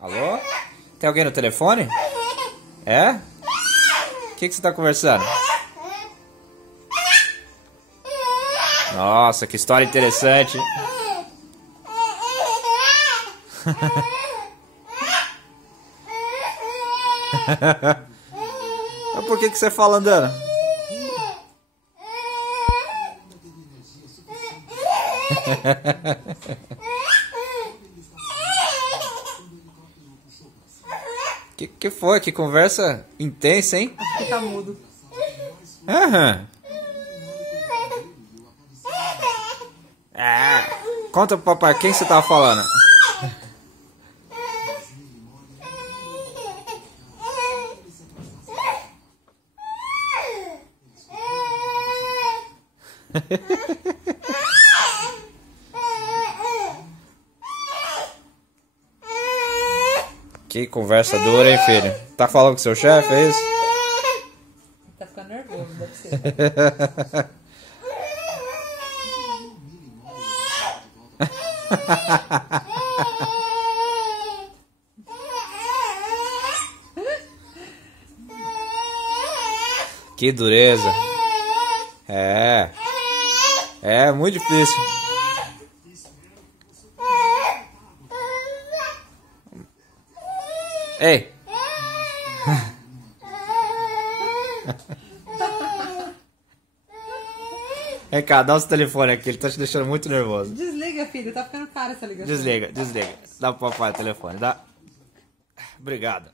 Alô? Tem alguém no telefone? É? O que você tá conversando? Nossa, que história interessante. Mas por que você fala andando? Que foi? Que conversa intensa, hein? Acho que tá mudo. Aham. Ah, conta pro papai, quem você tava falando? Que conversa dura, hein, filho? Tá falando com seu chefe, é isso? Tá ficando nervoso, deve ser. Que dureza. É muito difícil. Ei. Vem cá, dá o seu telefone aqui, ele tá te deixando muito nervoso. Desliga, filho, tá ficando cara essa ligação. Desliga. Dá pro papai o telefone, dá. Obrigado.